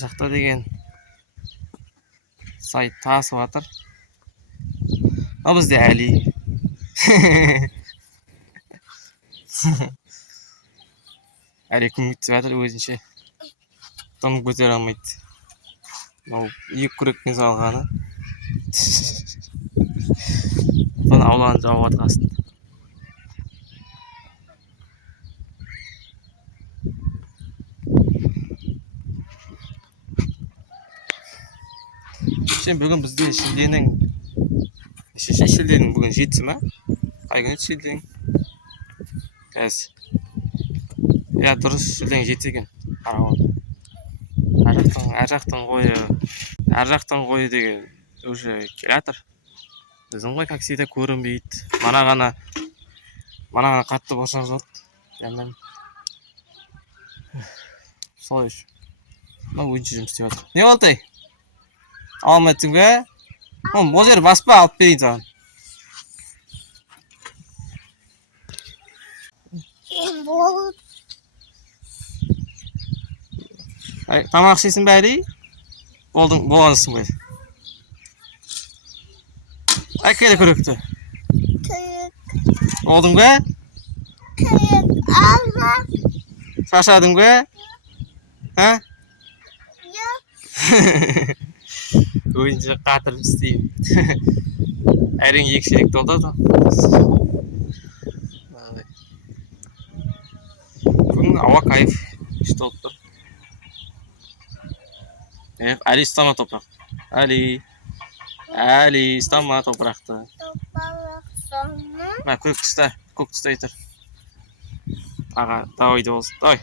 жақта деген сайт тасып жатыр. Ал бізде Әли. Әли көмектесіп жатыр өзінше. Тым көтере алмайды. Мынау екі күрекпен салғаны. Бұны ауланы жауып жатыр астында. Бүгін бізде шілденің бүгін 7-сі ма? Қай күні шілденің? Қазір. Я, дұрыс, шілденің 7-сі екен. Ар жақтың қойы деген уже келатыр. Біздің қой как всегда көрінбейді. Мана ғана қатты бошақ жоқ. Солай үшін. Мына ойыншы жұмыс істеп жатыр. Не болды? Алмайсың ба? Ол жер баспа, алып берейін саған. Тамақ ішесің бе Әли? Болғансың ба? Әкелі күректі. Болдың ба? Шашадың ба? Өзінше қатырып істеймін. Әрең екі шелек толды. Бүгін ауа кайф. Күшті болып тұр. Әли, ұстама топырақты. Әли, ұстама топырақты. Көк тұста етір. Аға, давай болсын. Давай.